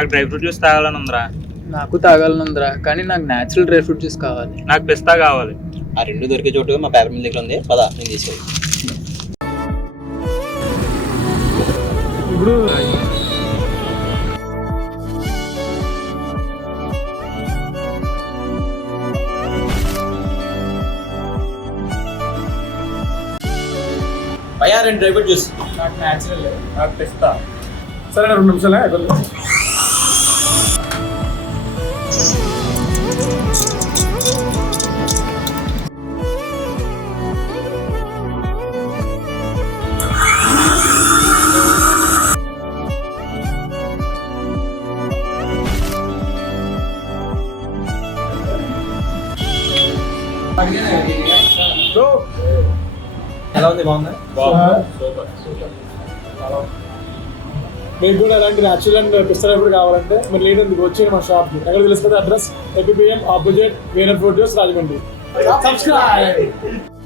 నాకు dry fruit juice తాగాలని ఉందిరా. నాకు తాగాలనుందిరా, కానీ నాకు న్యాచురల్ డ్రై ఫ్రూట్ జ్యూస్ కావాలి. నాకు పిస్తా కావాలి. ఆ రెండు దొరికే చోటు మా పేపర్ మిల్ దగ్గర ఉంది, పదా నేను తీసుకెళ్ళి. ఇప్పుడు భయ్యా రెండు డ్రై ఫ్రూట్ జ్యూస్. నాకు న్యాచురల్, నాకు పిస్తా. సరే 2 నిమిషాలే అయిపోయింది. ఎలా ఉంది, బాగుందా? మీకు కూడా అలాంటి న్యాచురల్ అండ్ పిస్తా ఎప్పుడు కావాలంటే మీరు లేట్ ఎందుకు వచ్చి మా షాప్కి ఎక్కడ తెలుస్తుంది అడ్రస్ ఏపీఎం ఆపోజిట్ వీనర్ ఫ్రూట్ జ్యూస్ రాజమండ్రి. సబ్స్క్రైబ్.